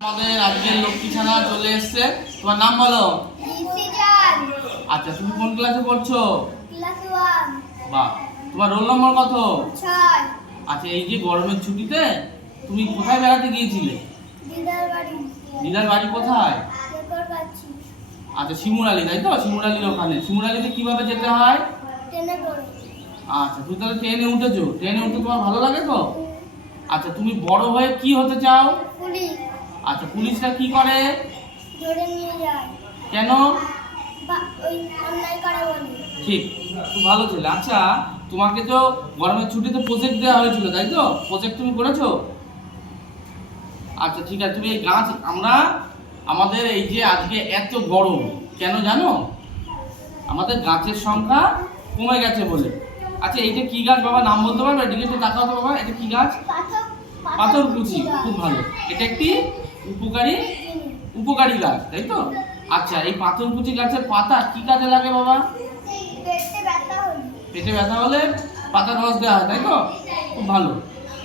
আমাদের আজকের লক্ষ্মী ছানা চলে এসেছে। তোমার নাম বলো। আচ্ছা, তুমি কোন ক্লাসে পড়ছো? ক্লাস 1। বাহ, তোমার রোল নম্বর কত? 6। আচ্ছা, এই যে গরমের ছুটিতে তুমি কোথায় বেড়াতে গিয়েছিলে? দিদার বাড়ি। দিদার বাড়ি কোথায়? টেকরগাছি। আচ্ছা, শিমুরালি, তাই তো? শিমুরালির ওখানে। শিমুরালিতে কিভাবে যেতে হয়? ট্রেনে করে। আচ্ছা, তুমি তাহলে ট্রেনে উঠেছো। ট্রেনে উঠতে তোমার ভালো লাগে তো? আচ্ছা, তুমি বড় হয়ে কি হতে চাও? পুলিশ। আচ্ছা, পুলিশরা কি করে? ধরে নিয়ে যায়। কেন? ওই অন্যায় করে বলে। ঠিক, খুব ভালো ছেলে। আচ্ছা, তোমাকে তো গরমের ছুটিতে প্রজেক্ট দেওয়া হয়েছিল, তাই তো? প্রজেক্ট তুমি করেছো? আচ্ছা, ঠিক আছে। তুমি এই গাছ, আমাদের এই যে আজকে এত গরম, কেন জানো? আমাদের গাছের সংখ্যা কমে গেছে বলে। আচ্ছা, এইটা কি গাছ বাবা, নাম বলতে পারবে? এদিকে একটু তাকাও তো বাবা, এটা কি গাছ? পাথরকুচি। খুব ভালো। এটা একটি উপকারী গাছ, তাই তো? আচ্ছা, এই পাথরকুচি গাছের পাতা কি কাজে লাগে বাবা? পেটে ব্যথা হলে পাতার রস দেওয়া হয়, তাই তো? খুব ভালো,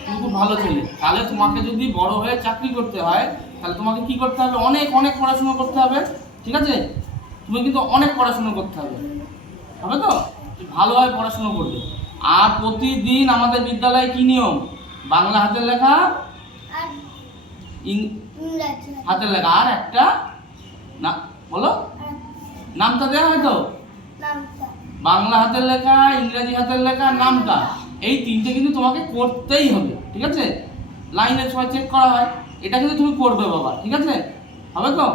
তুমি খুব ভালো ছেলে। তাহলে তোমাকে যদি বড় হয়ে চাকরি করতে হয়, তাহলে তোমাকে কি করতে হবে? অনেক অনেক পড়াশোনা করতে হবে, ঠিক আছে? তুমি কিন্তু অনেক পড়াশোনা করতে হবে তো? ভালোভাবে পড়াশোনা করবে। আর প্রতিদিন আমাদের বিদ্যালয়ে কি নিয়ম? বাংলা হাতের লেখা, আর হাতের লেখা, আর একটা না বলো, নামটা দেওয়া হয় তো? নামটা। বাংলা হাতের লেখা, ইংরেজি হাতের লেখা, নামটা, এই তিনটে কিন্তু তোমাকে করতেই হবে, ঠিক আছে? লাইনের সময় চেক করা হয়, এটা কিন্তু তুমি করবে বাবা, ঠিক আছে? হবে তো?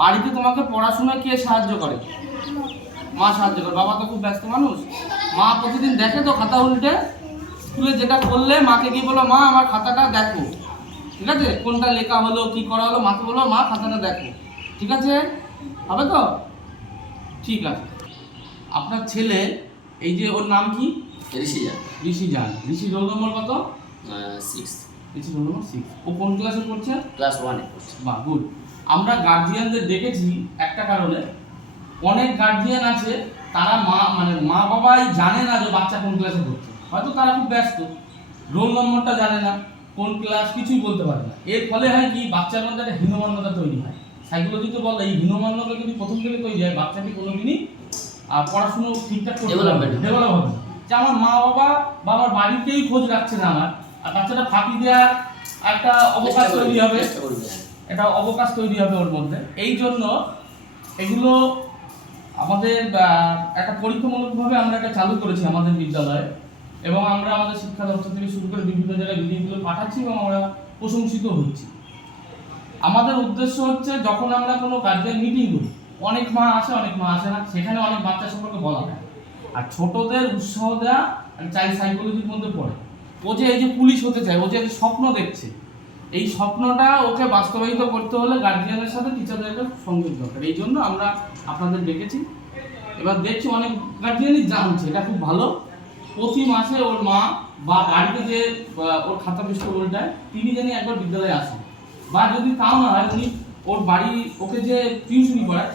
বাড়িতে তোমাকে পড়াশোনায় কে সাহায্য করে? মা সাহায্য করে। বাবা তো খুব ব্যস্ত মানুষ। মা প্রতিদিন দেখে তো খাতা উল্টে? স্কুলে যেটা করলে মাকে কি বলো, মা আমার খাতাটা দেখো, ঠিক আছে? কোনটা লেখা হলো, কি করা হলো, মাকে বলো মা খাতাটা দেখো, ঠিক আছে? হবে তো? ঠিক আছে। আপনার ছেলে, এই যে ওর নাম কি? ঋষিজান। ঋষি রোল নম্বর কত? 6 ঋষি রোল নম্বর 6। ও কোন ক্লাসে পড়ছে? ক্লাস 1 এ পড়ছে। বাহ, গুড। আমরা গার্জিয়ানদের দেখেছি একটা কারণে, অনেক গার্জিয়ান আছে তারা মা বাবাই জানে না যে বাচ্চা কোন ক্লাসে পড়ছে। হয়তো তারা খুব ব্যস্ত, রোল নম্বরটা জানে না, কোন ক্লাস কিছুই বলতে পারে না। এর ফলে হয় কি, বাচ্চার মধ্যে একটা হীনমন্যতা তৈরি হয়। সাইকোলজিতে বলে এই হীনমন্যতা যদি প্রথম থেকে তৈরি হয়, বাচ্চাকে কোনোদিনই পড়াশুনো ঠিকঠাক ডেভেলপ হবে না। যে আমার মা বাবা বা আমার বাড়িতেই খোঁজ রাখছে না আমার, আর বাচ্চাটা ফাঁকি দেওয়ার একটা অবকাশ তৈরি হবে, একটা অবকাশ তৈরি হবে ওর মধ্যে। এই জন্য এগুলো আমাদের একটা পরীক্ষামূলকভাবে আমরা এটা চালু করেছি আমাদের বিদ্যালয়ে, এবং আমরা আমাদের শিক্ষা দপ্তর থেকে শুরু করে বিভিন্ন জায়গায় ভিডিওগুলো পাঠাচ্ছি এবং আমরা প্রশংসিত হচ্ছি। আমাদের উদ্দেশ্য হচ্ছে, যখন আমরা কোনো গার্জিয়ান মিটিং করি, অনেক মা আসে অনেক মা আসে না, সেখানে অনেক বাচ্চা সম্পর্কে বলা হয়, আর ছোটদের উৎসাহ দেওয়া চাইল্ড সাইকোলজির মধ্যে পড়ে। ও যে এই যে পুলিশ হতে চায়, ও যে স্বপ্ন দেখছে, এই স্বপ্নটা ওকে বাস্তবায়িত করতে হলে গার্জিয়ানের সাথে টিচারদের সংযোগ দরকার। এই জন্য আমরা আপনাদের ডেকেছি। এবার দেখছি অনেক গার্জিয়ানই জানছে, এটা খুব ভালো। প্রতি মাসে ওর মা বা বাড়িতে যে ওর খাতা পৃষ্ঠ উল্টায়, তিনি জানি একবার বিদ্যালয়ে আসেন, বা যদি তাও না হয় উনি ওর বাড়ি ওকে যে টিউশনি করায়